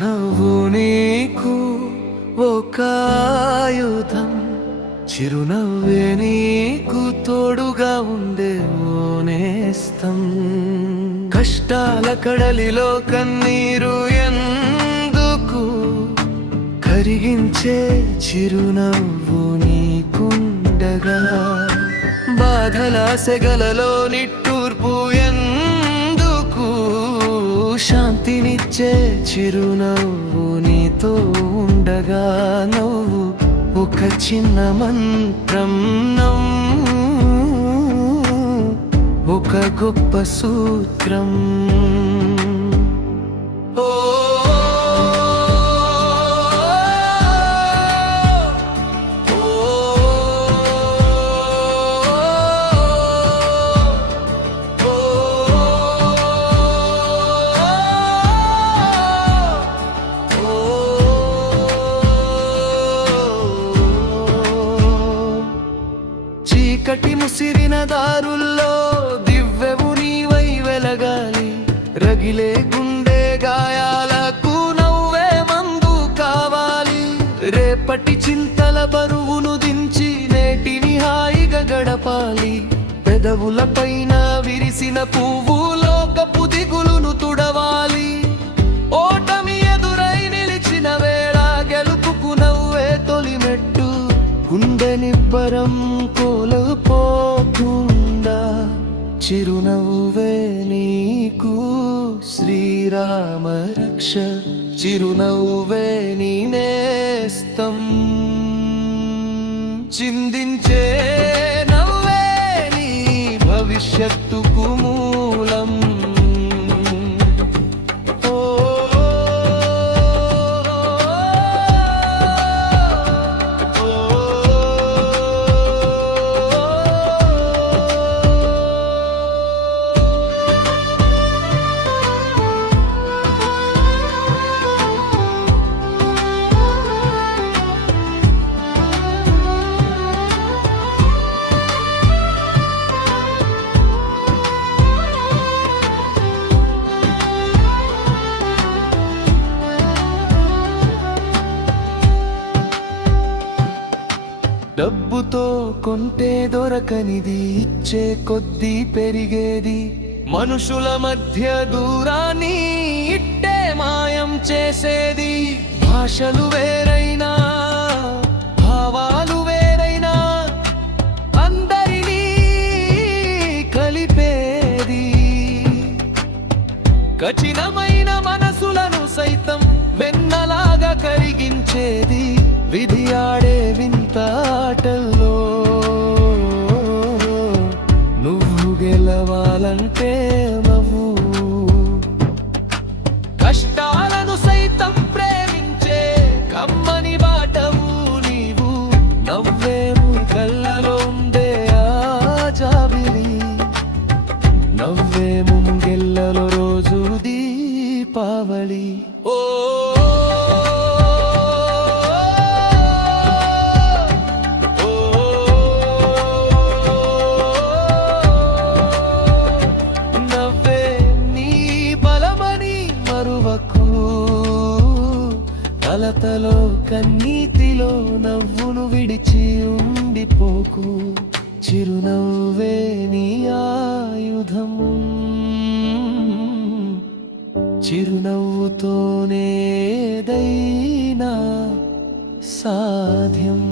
చిరునవ్వు నీకు ఒక ఆయుధం, చిరునవ్వే నీకు తోడుగా ఉండే ఓ నేస్తం. కష్టాల కడలిలో కన్నీరు ఎందుకు, కరిగించే చిరునవ్వు నీకుండగా. బాధల సెగలలో నిట్టూర్పు ఎందుకు, శాంతినిచ్చే చిరునవ్వు నీతో ఉండగా. నవ్వు ఒక చిన్న మంత్రం, ఒక గొప్ప సూత్రం. చీకటి ముసిరిన దారుల్లో దివ్యవు నీవై వెలగాలి. రగిలే గుండె గాయాలకు నవ్వే మందు కావాలి. రేపటి చింతల బరువును దించి నేటిని హాయిగా గడపాలి. పెదవుల పైన విరిసిన పువ్వు లోకపు దిగులును తుడవాలి. ఓటమి ఎదురై నిలిచిన వేళ గెలుపుకు నవ్వే తొలిమెట్టు. గుండె నిబ్బరం కోల్పోకుండా చిరునవ్వే నీకు శ్రీరామ రక్ష. చిరునవ్వే నీ నేస్తం, చిందించే నవ్వే నీ భవిష్యత్తుకు మూలం. డబ్బుతో కొంటే దొరకనిది, ఇచ్చే కొద్దీ పెరిగేది. మనుషుల మధ్య దూరాన్ని ఇట్టే మాయం చేసేది. భాషలు వేరైనా భావాలు వేరైనా అందరినీ కలిపేది. కఠినమైన మనసులను సైతం వెన్నలాగా కరిగించేది. విధి ఆడే వింత ఆటల్లో నువ్వు గెలవాలంటే నవ్వు. కష్టాలను సైతం ప్రేమించే కమ్మని బాటవు నీవు. నవ్వేము కళ్ళలో ఉండే ఆ జాబిలి, నవ్వేము గెల్లలో రోజు దీపావళి. ఓ కలతలో కన్నీటిలో నవ్వును విడిచి ఉండిపోకు. చిరునవ్వే నీ ఆయుధం, చిరునవ్వుతోనే ఏదైనా సాధ్యం.